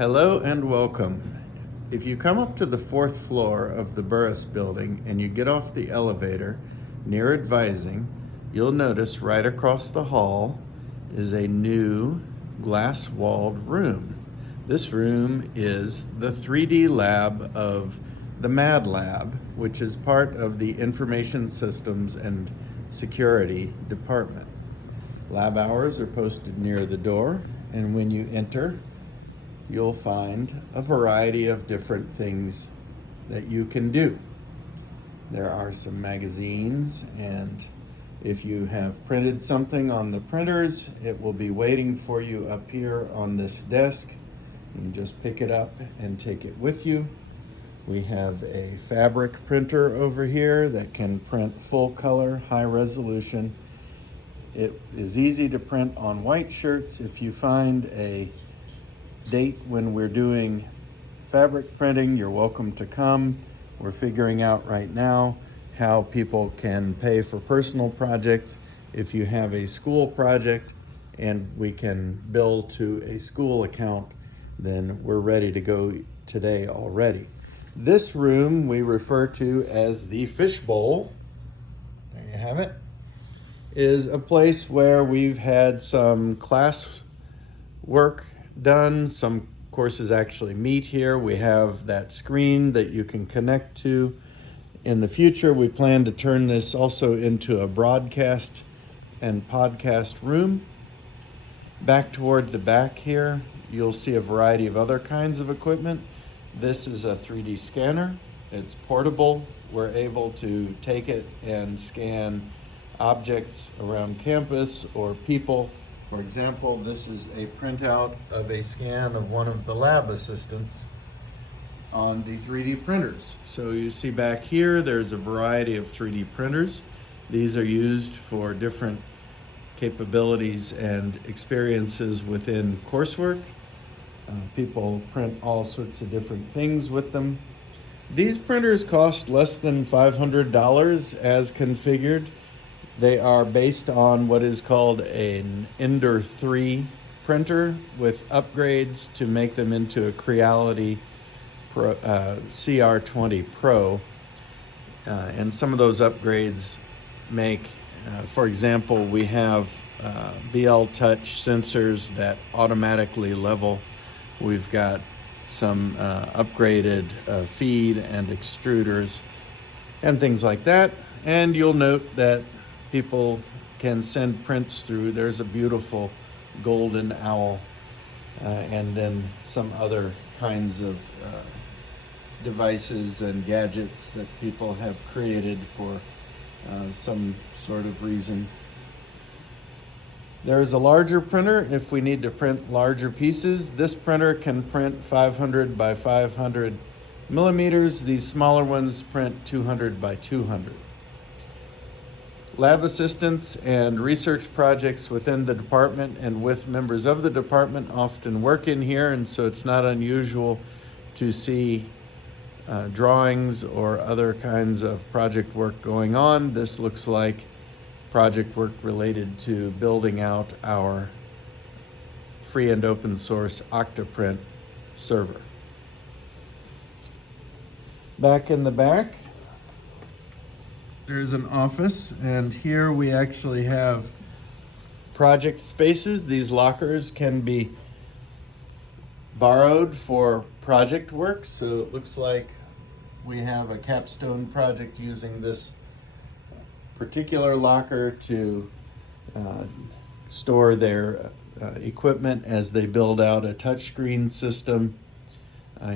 Hello and welcome. If you come up to the fourth floor of the Burris building and you get off the elevator near advising, you'll notice right across the hall is a new glass-walled room. This room is the 3D lab of the Mad Lab, which is part of the Information Systems and Security Department. Lab hours are posted near the door, and when you enter, you'll find a variety of different things that you can do. There are some magazines, and if you have printed something on the printers, it will be waiting for you up here on this desk. You can just pick it up and take it with you. We have a fabric printer over here that can print full color, high resolution. It is easy to print on white shirts. If you find a date when we're doing fabric printing, you're welcome to come. We're figuring out right now how people can pay for personal projects. If you have a school project and we can bill to a school account, then we're ready to go today already. This room we refer to as the fishbowl. There you have it. Is a place where we've had some class work done. Some courses actually meet here. We have that screen that you can connect to. In the future, we plan to turn this also into a broadcast and podcast room. Back toward the back here, you'll see a variety of other kinds of equipment. This is a 3D scanner. It's portable. We're able to take it and scan objects around campus or people. For example, this is a printout of a scan of one of the lab assistants on the 3D printers. So you see back here, there's a variety of 3D printers. These are used for different capabilities and experiences within coursework. People print all sorts of different things with them. These printers cost less than $500 as configured. They are based on what is called an Ender 3 printer with upgrades to make them into a Creality Pro, CR20 Pro. And some of those upgrades make, for example, we have BL Touch sensors that automatically level. We've got some upgraded feed and extruders and things like that. And you'll note that people can send prints through. There's a beautiful golden owl, and then some other kinds of devices and gadgets that people have created for some sort of reason. There's a larger printer if we need to print larger pieces. This printer can print 500 by 500 millimeters. These smaller ones print 200 by 200. Lab assistants and research projects within the department and with members of the department often work in here, and so it's not unusual to see drawings or other kinds of project work going on. This looks like project work related to building out our free and open source Octoprint server. Back in the back, there's an office, and here we actually have project spaces. These lockers can be borrowed for project work. So it looks like we have a capstone project using this particular locker to store their equipment as they build out a touchscreen system.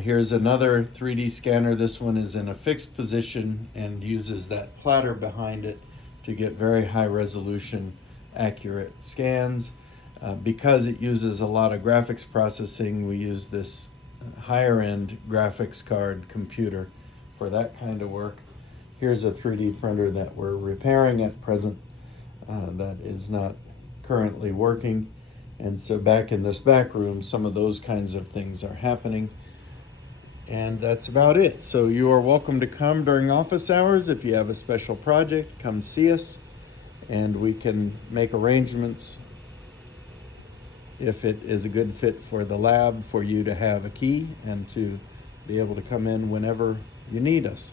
Here's another 3D scanner. This one is in a fixed position and uses that platter behind it to get very high resolution, accurate scans. Because it uses a lot of graphics processing, we use this higher end graphics card computer for that kind of work. Here's a 3D printer that we're repairing at present that is not currently working. And so back in this back room, some of those kinds of things are happening. And that's about it. So you are welcome to come during office hours. If you have a special project, come see us and we can make arrangements if it is a good fit for the lab, for you to have a key and to be able to come in whenever you need us.